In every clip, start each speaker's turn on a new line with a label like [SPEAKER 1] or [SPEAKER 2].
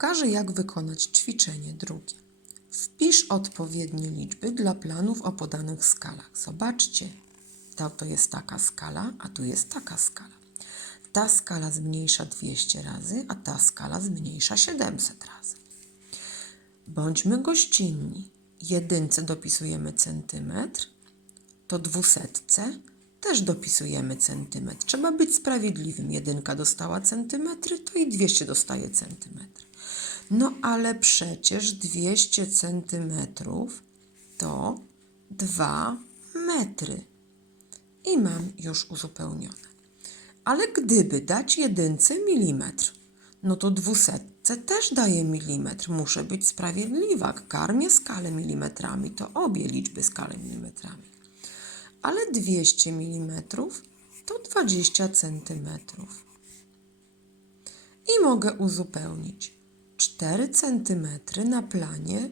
[SPEAKER 1] Pokażę, jak wykonać ćwiczenie drugie. Wpisz odpowiednie liczby dla planów o podanych skalach. Zobaczcie, to, to jest taka skala, a tu jest taka skala. Ta skala zmniejsza 200 razy, a ta skala zmniejsza 700 razy. Bądźmy gościnni. Jedynce dopisujemy centymetr, to dwusetce też dopisujemy centymetr. Trzeba być sprawiedliwym. Jedynka dostała centymetry, to i 200 dostaje centymetry. No ale przecież 200 centymetrów to 2 metry. I mam już uzupełnione. Ale gdyby dać jedynce milimetr, no to dwusetce też daje milimetr. Muszę być sprawiedliwa. Karmię skalę milimetrami, to obie liczby skalę milimetrami. Ale 200 mm to 20 cm. I mogę uzupełnić. 4 cm na planie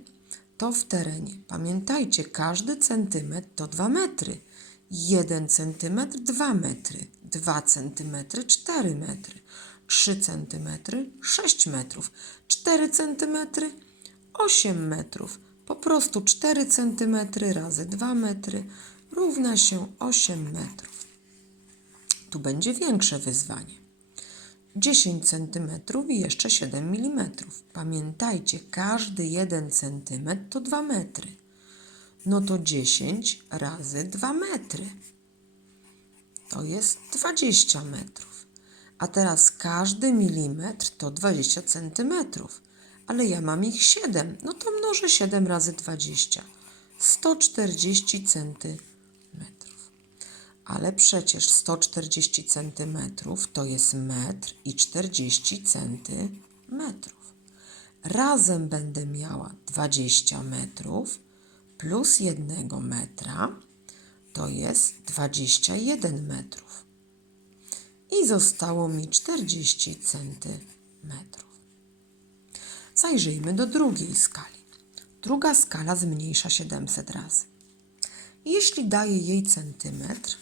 [SPEAKER 1] to w terenie. Pamiętajcie, każdy centymetr to 2 metry. 1 cm 2 metry, 2 cm 4 metry, 3 cm 6 metrów, 4 cm 8 metrów. Po prostu 4 cm razy 2 metry równa się 8 metrów. Tu będzie większe wyzwanie. 10 cm i jeszcze 7 mm. Pamiętajcie, każdy 1 cm to 2 metry. No to 10 razy 2 metry. To jest 20 metrów. A teraz każdy milimetr to 20 centymetrów. Ale ja mam ich 7. No to mnożę 7 razy 20. 140 centymetrów. Ale przecież 140 centymetrów to jest metr i 40 centymetrów. Razem będę miała 20 metrów plus 1 metra to jest 21 metrów. I zostało mi 40 centymetrów. Zajrzyjmy do drugiej skali. Druga skala zmniejsza 700 razy. Jeśli daję jej centymetr,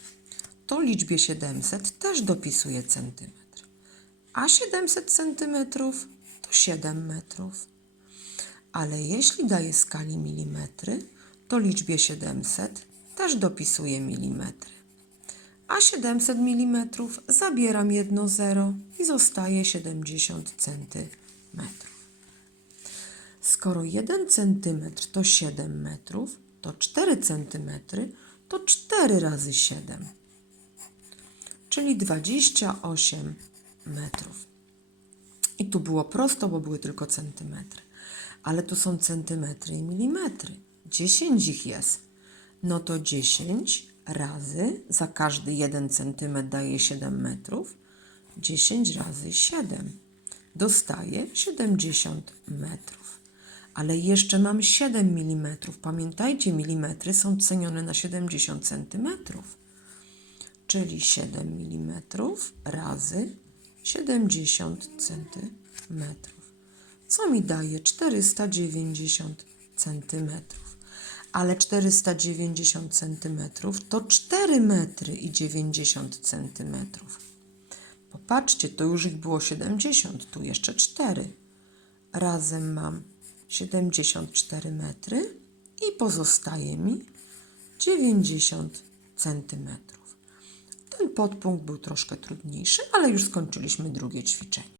[SPEAKER 1] to liczbie 700 też dopisuję centymetr. A 700 centymetrów to 7 metrów. Ale jeśli daję skali milimetry, to liczbie 700 też dopisuję milimetry. A 700 mm zabieram jedno zero i zostaje 70 centymetrów. Skoro 1 cm to 7 metrów, to 4 cm to 4 razy 7, czyli 28 metrów. I tu było prosto, bo były tylko centymetry. Ale tu są centymetry i milimetry. 10 ich jest. No to 10 razy, za każdy 1 centymetr daje 7 metrów. 10 razy 7 dostaje 70 metrów. Ale jeszcze mam 7 mm. Pamiętajcie, milimetry są cenione na 70 centymetrów. Czyli 7 mm razy 70 centymetrów. Co mi daje 490 centymetrów. Ale 490 centymetrów to 4 metry i 90 centymetrów. Popatrzcie, to już ich było 70, tu jeszcze 4. Razem mam 74 metry i pozostaje mi 90 centymetrów. Podpunkt był troszkę trudniejszy, ale już skończyliśmy drugie ćwiczenie.